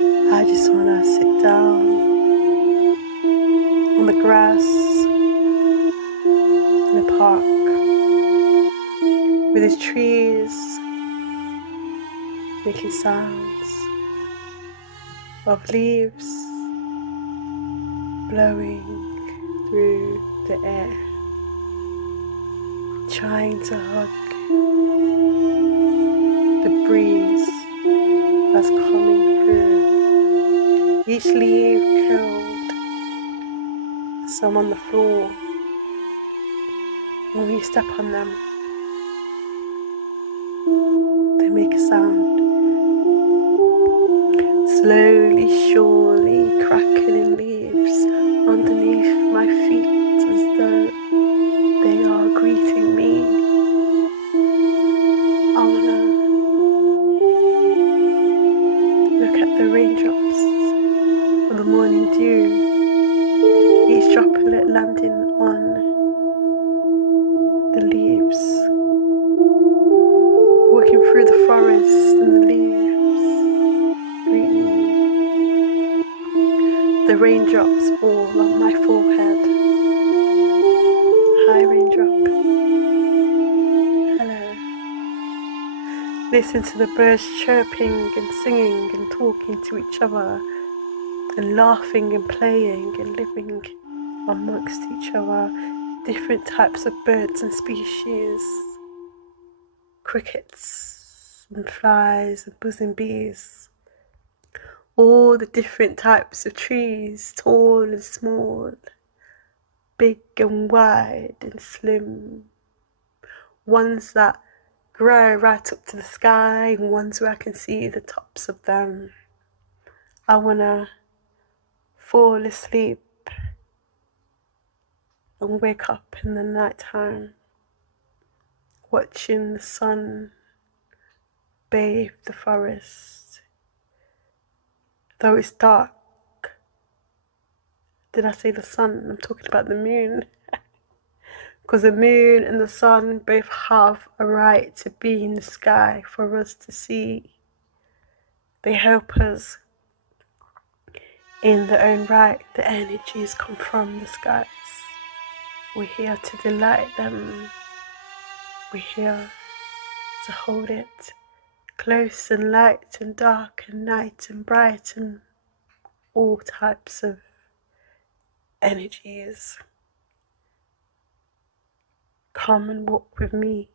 I just want to sit down on the grass in a park with its trees making sounds of leaves blowing through the air, trying to hug the breeze that's coming through. Each leaf curled, some on the floor. When we step on them, they make a sound. Slowly, surely crackling leaves underneath my feet as though they are greeting me. I wanna look at the raindrops of the morning dew, each droplet landing on the leaves, walking through the forest and the leaves, greeting me. The raindrops all on my forehead. Hi raindrop. Hello. Listen to the birds chirping and singing and talking to each other and laughing and playing and living amongst each other. Different types of birds and species. Crickets and flies and buzzing bees. All the different types of trees, tall and small, big and wide and slim. Ones that grow right up to the sky and ones where I can see the tops of them. I wanna fall asleep and wake up in the night time, watching the sun bathe the forest. Though it's dark, did I say the sun? I'm talking about the moon. Because the moon and the sun both have a right to be in the sky for us to see. They help us in their own right. The energies come from the skies. We're here to delight them. We're here to hold it close and light and dark and night and bright and all types of energies. Come and walk with me